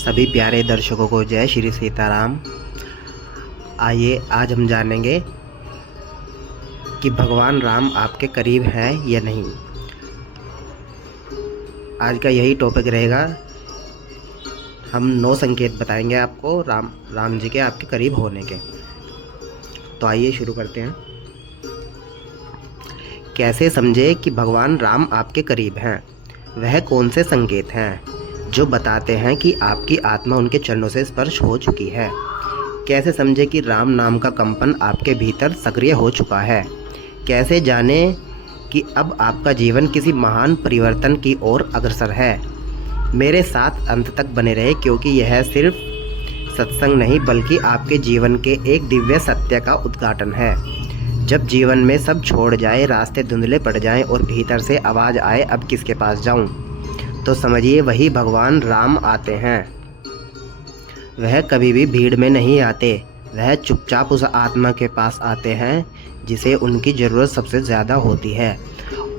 सभी प्यारे दर्शकों को जय श्री सीताराम। आइए आज हम जानेंगे कि भगवान राम आपके करीब हैं या नहीं। आज का यही टॉपिक रहेगा। हम 9 संकेत बताएंगे आपको राम जी के आपके करीब होने के। तो आइए शुरू करते हैं। कैसे समझे कि भगवान राम आपके करीब हैं? वह कौन से संकेत हैं जो बताते हैं कि आपकी आत्मा उनके चरणों से स्पर्श हो चुकी है? कैसे समझे कि राम नाम का कंपन आपके भीतर सक्रिय हो चुका है? कैसे जाने कि अब आपका जीवन किसी महान परिवर्तन की ओर अग्रसर है? मेरे साथ अंत तक बने रहे, क्योंकि यह सिर्फ सत्संग नहीं बल्कि आपके जीवन के एक दिव्य सत्य का उद्घाटन है। जब जीवन में सब छोड़ जाए, रास्ते धुंधले पड़ जाएं और भीतर से आवाज़ आए अब किसके पास जाऊं, तो समझिए वही भगवान राम आते हैं। वह कभी भी भीड़ में नहीं आते, वह चुपचाप उस आत्मा के पास आते हैं जिसे उनकी ज़रूरत सबसे ज़्यादा होती है।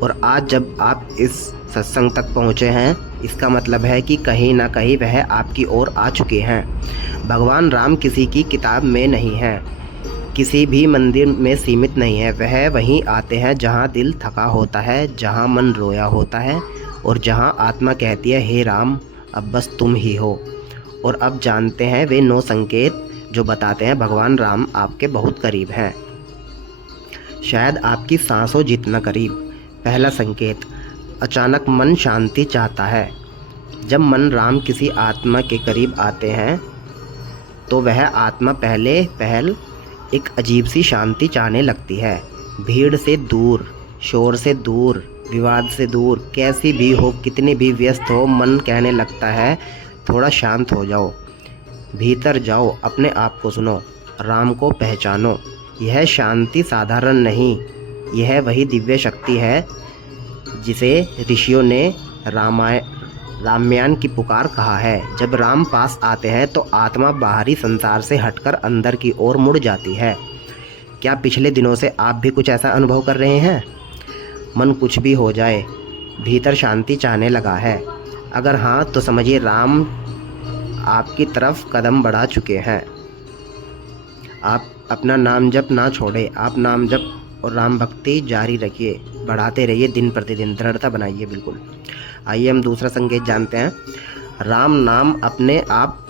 और आज जब आप इस सत्संग तक पहुँचे हैं, इसका मतलब है कि कहीं ना कहीं वह आपकी ओर आ चुके हैं। भगवान राम किसी की किताब में नहीं है, किसी भी मंदिर में सीमित नहीं है। वह वहीं आते हैं जहाँ दिल थका होता है, जहाँ मन रोया होता है और जहाँ आत्मा कहती है, हे राम अब बस तुम ही हो। और अब जानते हैं वे 9 संकेत जो बताते हैं भगवान राम आपके बहुत करीब हैं, शायद आपकी सांसों जितना करीब। पहला संकेत, अचानक मन शांति चाहता है। जब मन राम किसी आत्मा के करीब आते हैं तो वह आत्मा पहल एक अजीब सी शांति चाहने लगती है। भीड़ से दूर, शोर से दूर, विवाद से दूर, कैसी भी हो, कितनी भी व्यस्त हो, मन कहने लगता है थोड़ा शांत हो जाओ, भीतर जाओ, अपने आप को सुनो, राम को पहचानो। यह शांति साधारण नहीं, यह वही दिव्य शक्ति है जिसे ऋषियों ने रामायण की पुकार कहा है। जब राम पास आते हैं तो आत्मा बाहरी संसार से हटकर अंदर की ओर मुड़ जाती है। क्या पिछले दिनों से आप भी कुछ ऐसा अनुभव कर रहे हैं? मन कुछ भी हो जाए, भीतर शांति चाहने लगा है। अगर हाँ, तो समझिए राम आपकी तरफ कदम बढ़ा चुके हैं। आप अपना नाम जप ना छोड़े, आप नाम जप और राम भक्ति जारी रखिए, बढ़ाते रहिए, दिन प्रतिदिन दृढ़ता बनाइए। बिल्कुल। आइए हम दूसरा संकेत जानते हैं। राम नाम अपने आप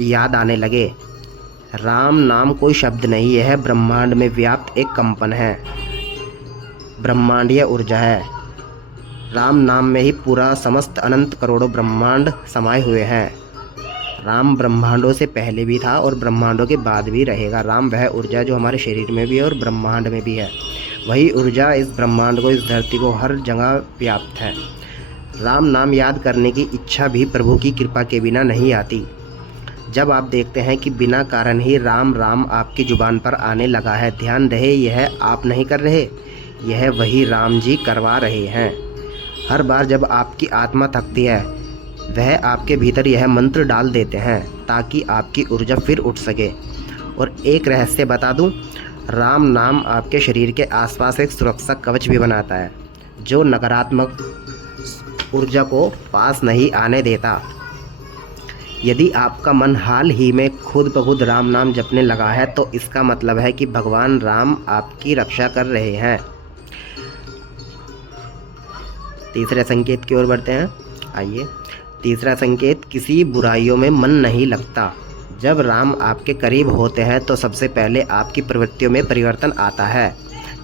याद आने लगे। राम नाम कोई शब्द नहीं, यह ब्रह्मांड में व्याप्त एक कंपन है, ब्रह्मांडीय ऊर्जा है। राम नाम में ही पूरा समस्त अनंत करोड़ों ब्रह्मांड समाये हुए हैं। राम ब्रह्मांडों से पहले भी था और ब्रह्मांडों के बाद भी रहेगा। राम वह ऊर्जा जो हमारे शरीर में भी है और ब्रह्मांड में भी है। वही ऊर्जा इस ब्रह्मांड को, इस धरती को हर जगह व्याप्त है। राम नाम याद करने की इच्छा भी प्रभु की कृपा के बिना नहीं आती। जब आप देखते हैं कि बिना कारण ही राम राम आपकी जुबान पर आने लगा है, ध्यान रहे यह आप नहीं कर रहे, यह वही राम जी करवा रहे हैं। हर बार जब आपकी आत्मा थकती है, वह आपके भीतर यह मंत्र डाल देते हैं ताकि आपकी ऊर्जा फिर उठ सके। और एक रहस्य बता दूं, राम नाम आपके शरीर के आसपास एक सुरक्षा कवच भी बनाता है जो नकारात्मक ऊर्जा को पास नहीं आने देता। यदि आपका मन हाल ही में खुद ब खुद राम नाम जपने लगा है तो इसका मतलब है कि भगवान राम आपकी रक्षा कर रहे हैं। तीसरे संकेत की ओर बढ़ते हैं। आइए, तीसरा संकेत, किसी बुराइयों में मन नहीं लगता। जब राम आपके करीब होते हैं तो सबसे पहले आपकी प्रवृत्तियों में परिवर्तन आता है।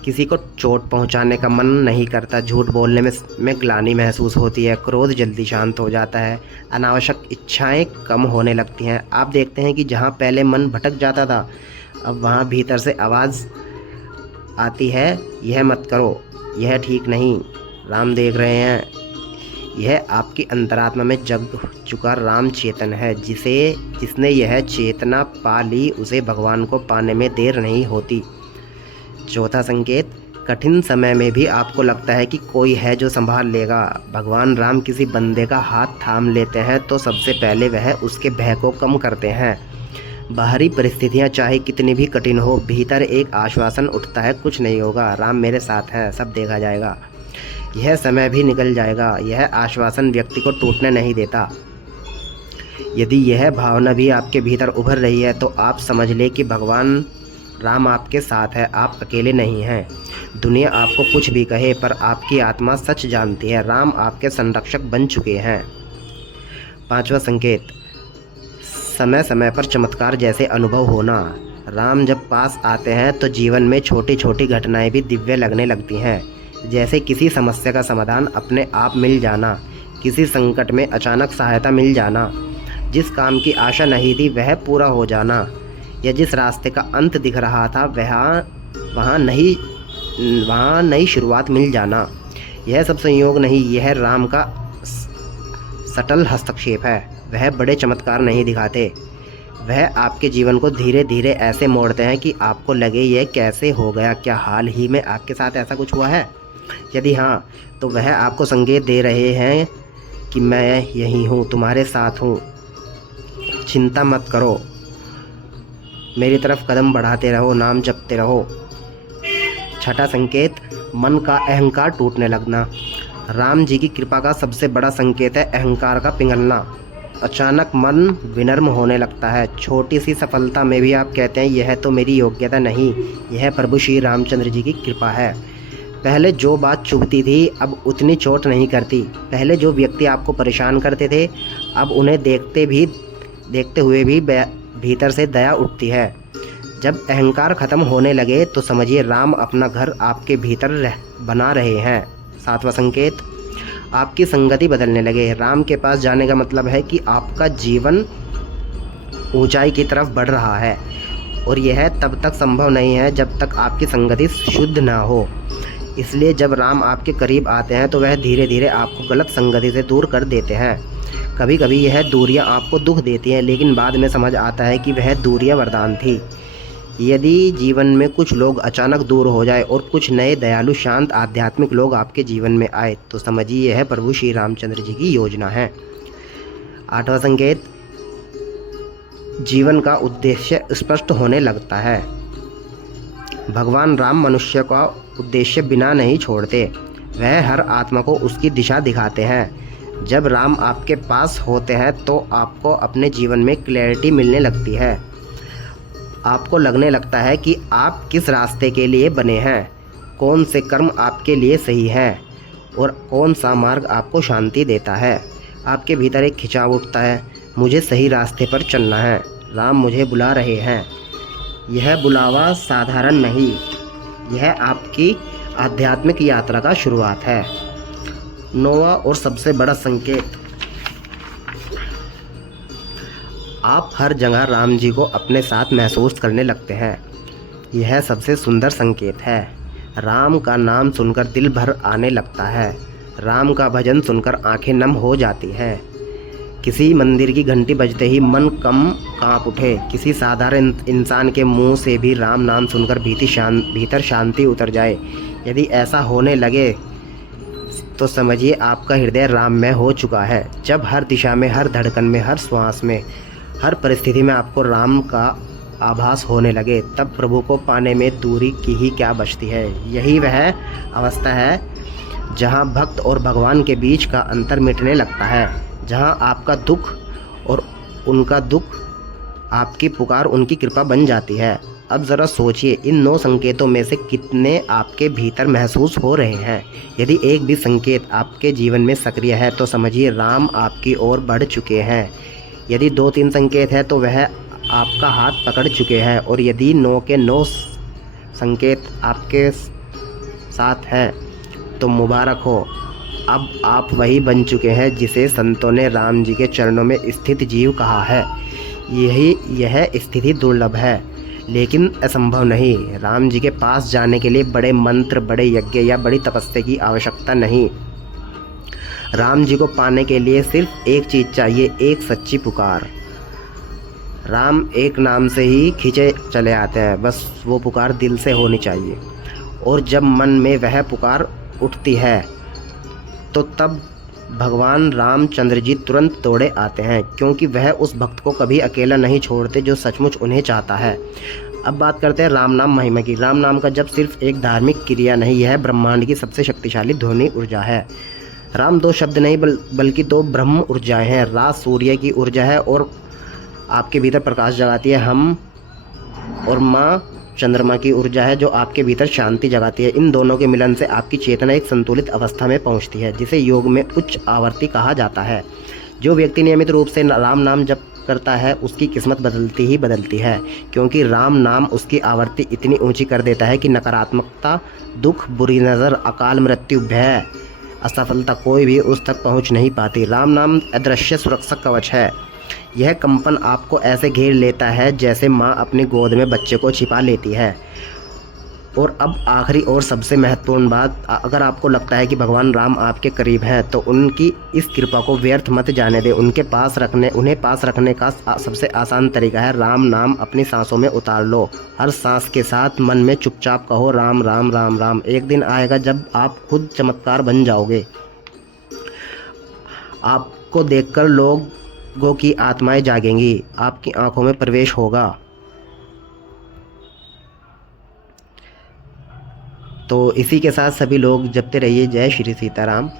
किसी को चोट पहुंचाने का मन नहीं करता, झूठ बोलने में ग्लानि महसूस होती है, क्रोध जल्दी शांत हो जाता है, अनावश्यक इच्छाएं कम होने लगती हैं। आप देखते हैं कि जहां पहले मन भटक जाता था, अब वहां भीतर से आवाज़ आती है, यह मत करो, यह ठीक नहीं, राम देख रहे हैं। यह आपकी अंतरात्मा में जग चुका राम चेतन है। जिसने यह चेतना पा ली, उसे भगवान को पाने में देर नहीं होती। चौथा संकेत, कठिन समय में भी आपको लगता है कि कोई है जो संभाल लेगा। भगवान राम किसी बंदे का हाथ थाम लेते हैं तो सबसे पहले वह उसके भय को कम करते हैं। बाहरी परिस्थितियां चाहे कितनी भी कठिन हो, भीतर एक आश्वासन उठता है, कुछ नहीं होगा, राम मेरे साथ है, सब देखा जाएगा, यह समय भी निकल जाएगा। यह आश्वासन व्यक्ति को टूटने नहीं देता। यदि यह भावना भी आपके भीतर उभर रही है तो आप समझ लें कि भगवान राम आपके साथ है, आप अकेले नहीं हैं। दुनिया आपको कुछ भी कहे पर आपकी आत्मा सच जानती है, राम आपके संरक्षक बन चुके हैं। 5वां संकेत, समय समय पर चमत्कार जैसे अनुभव होना। राम जब पास आते हैं तो जीवन में छोटी छोटी घटनाएं भी दिव्य लगने लगती हैं, जैसे किसी समस्या का समाधान अपने आप मिल जाना, किसी संकट में अचानक सहायता मिल जाना, जिस काम की आशा नहीं थी वह पूरा हो जाना, या जिस रास्ते का अंत दिख रहा था वहाँ नई शुरुआत मिल जाना। यह सब संयोग नहीं, यह राम का सटल हस्तक्षेप है। वह बड़े चमत्कार नहीं दिखाते, वह आपके जीवन को धीरे धीरे ऐसे मोड़ते हैं कि आपको लगे यह कैसे हो गया, क्या हाल ही में आपके साथ ऐसा कुछ हुआ है? यदि हाँ, तो वह आपको संकेत दे रहे हैं कि मैं यहीं हूँ, तुम्हारे साथ हूँ, चिंता मत करो, मेरी तरफ कदम बढ़ाते रहो, नाम जपते रहो। 6वां संकेत, मन का अहंकार टूटने लगना। राम जी की कृपा का सबसे बड़ा संकेत है अहंकार का पिघलना। अचानक मन विनम्र होने लगता है। छोटी सी सफलता में भी आप कहते हैं यह तो मेरी योग्यता नहीं, यह प्रभु श्री रामचंद्र जी की कृपा है। पहले जो बात चुभती थी अब उतनी चोट नहीं करती। पहले जो व्यक्ति आपको परेशान करते थे अब उन्हें देखते हुए भी भीतर से दया उठती है। जब अहंकार खत्म होने लगे तो समझिए राम अपना घर आपके भीतर बना रहे हैं। 7वां संकेत, आपकी संगति बदलने लगे। राम के पास जाने का मतलब है कि आपका जीवन ऊंचाई की तरफ बढ़ रहा है, और यह तब तक संभव नहीं है जब तक आपकी संगति शुद्ध ना हो। इसलिए जब राम आपके करीब आते हैं तो वह धीरे धीरे आपको गलत संगति से दूर कर देते हैं। कभी कभी यह दूरियां आपको दुख देती हैं, लेकिन बाद में समझ आता है कि वह दूरियां वरदान थी। यदि जीवन में कुछ लोग अचानक दूर हो जाए और कुछ नए दयालु शांत आध्यात्मिक लोग आपके जीवन में आए तो समझिए यह प्रभु श्री रामचंद्र जी की योजना है। 8वां संकेत, जीवन का उद्देश्य स्पष्ट होने लगता है। भगवान राम मनुष्य का उद्देश्य बिना नहीं छोड़ते, वह हर आत्मा को उसकी दिशा दिखाते हैं। जब राम आपके पास होते हैं तो आपको अपने जीवन में क्लैरिटी मिलने लगती है। आपको लगने लगता है कि आप किस रास्ते के लिए बने हैं, कौन से कर्म आपके लिए सही हैं और कौन सा मार्ग आपको शांति देता है। आपके भीतर एक खिंचाव उठता है, मुझे सही रास्ते पर चलना है, राम मुझे बुला रहे हैं। यह बुलावा साधारण नहीं, यह आपकी आध्यात्मिक यात्रा का शुरुआत है। 9वां और सबसे बड़ा संकेत, आप हर जगह राम जी को अपने साथ महसूस करने लगते हैं। यह सबसे सुंदर संकेत है। राम का नाम सुनकर दिल भर आने लगता है। राम का भजन सुनकर आंखें नम हो जाती हैं। किसी मंदिर की घंटी बजते ही मन कम काँप उठे। किसी साधारण इंसान के मुंह से भी राम नाम सुनकर भीतर शांति उतर जाए। यदि ऐसा होने लगे तो समझिए आपका हृदय राममय हो चुका है। जब हर दिशा में, हर धड़कन में, हर श्वास में, हर परिस्थिति में आपको राम का आभास होने लगे तब प्रभु को पाने में दूरी की ही क्या बचती है। यही वह अवस्था है जहाँ भक्त और भगवान के बीच का अंतर मिटने लगता है, जहाँ आपका दुख और उनका दुख, आपकी पुकार उनकी कृपा बन जाती है। अब ज़रा सोचिए इन 9 संकेतों में से कितने आपके भीतर महसूस हो रहे हैं। यदि एक भी संकेत आपके जीवन में सक्रिय है तो समझिए राम आपकी ओर बढ़ चुके हैं। यदि 2-3 संकेत है तो वह आपका हाथ पकड़ चुके हैं, और यदि 9 के 9 संकेत आपके साथ हैं तो मुबारक हो, अब आप वही बन चुके हैं जिसे संतों ने राम जी के चरणों में स्थित जीव कहा है। यह स्थिति दुर्लभ है लेकिन असंभव नहीं। राम जी के पास जाने के लिए बड़े मंत्र, बड़े यज्ञ या बड़ी तपस्या की आवश्यकता नहीं। राम जी को पाने के लिए सिर्फ एक चीज़ चाहिए, एक सच्ची पुकार। राम एक नाम से ही खींचे चले आते हैं, बस वो पुकार दिल से होनी चाहिए। और जब मन में वह पुकार उठती है तो तब भगवान रामचंद्र जी तुरंत दौड़े आते हैं, क्योंकि वह उस भक्त को कभी अकेला नहीं छोड़ते जो सचमुच उन्हें चाहता है। अब बात करते हैं राम नाम महिमा की। राम नाम का जब सिर्फ एक धार्मिक क्रिया नहीं, यह ब्रह्मांड की सबसे शक्तिशाली ध्वनि ऊर्जा है। राम दो शब्द नहीं बल्कि दो ब्रह्म ऊर्जाएं हैं। रा सूर्य की ऊर्जा है और आपके भीतर प्रकाश जगाती है, हम और माँ चंद्रमा की ऊर्जा है जो आपके भीतर शांति जगाती है। इन दोनों के मिलन से आपकी चेतना एक संतुलित अवस्था में पहुंचती है, जिसे योग में उच्च आवर्ती कहा जाता है। जो व्यक्ति नियमित रूप से राम नाम जप करता है उसकी किस्मत बदलती ही बदलती है, क्योंकि राम नाम उसकी आवर्ती इतनी ऊंची कर देता है कि नकारात्मकता, दुख, बुरी नज़र, अकाल मृत्यु, भय, असफलता कोई भी उस तक पहुंच नहीं पाती। राम नाम अदृश्य सुरक्षा कवच है। यह कंपन आपको ऐसे घेर लेता है जैसे माँ अपनी गोद में बच्चे को छिपा लेती है। और अब आखिरी और सबसे महत्वपूर्ण बात, अगर आपको लगता है कि भगवान राम आपके करीब हैं तो उनकी इस कृपा को व्यर्थ मत जाने दें। उन्हें पास रखने का सबसे आसान तरीका है राम नाम अपनी सांसों में उतार लो। हर सांस के साथ मन में चुपचाप कहो राम राम राम राम। एक दिन आएगा जब आप खुद चमत्कार बन जाओगे। आपको देखकर लोगों की आत्माएं जागेंगी, आपकी आंखों में प्रवेश होगा। तो इसी के साथ सभी लोग जपते रहिए। जय श्री सीताराम।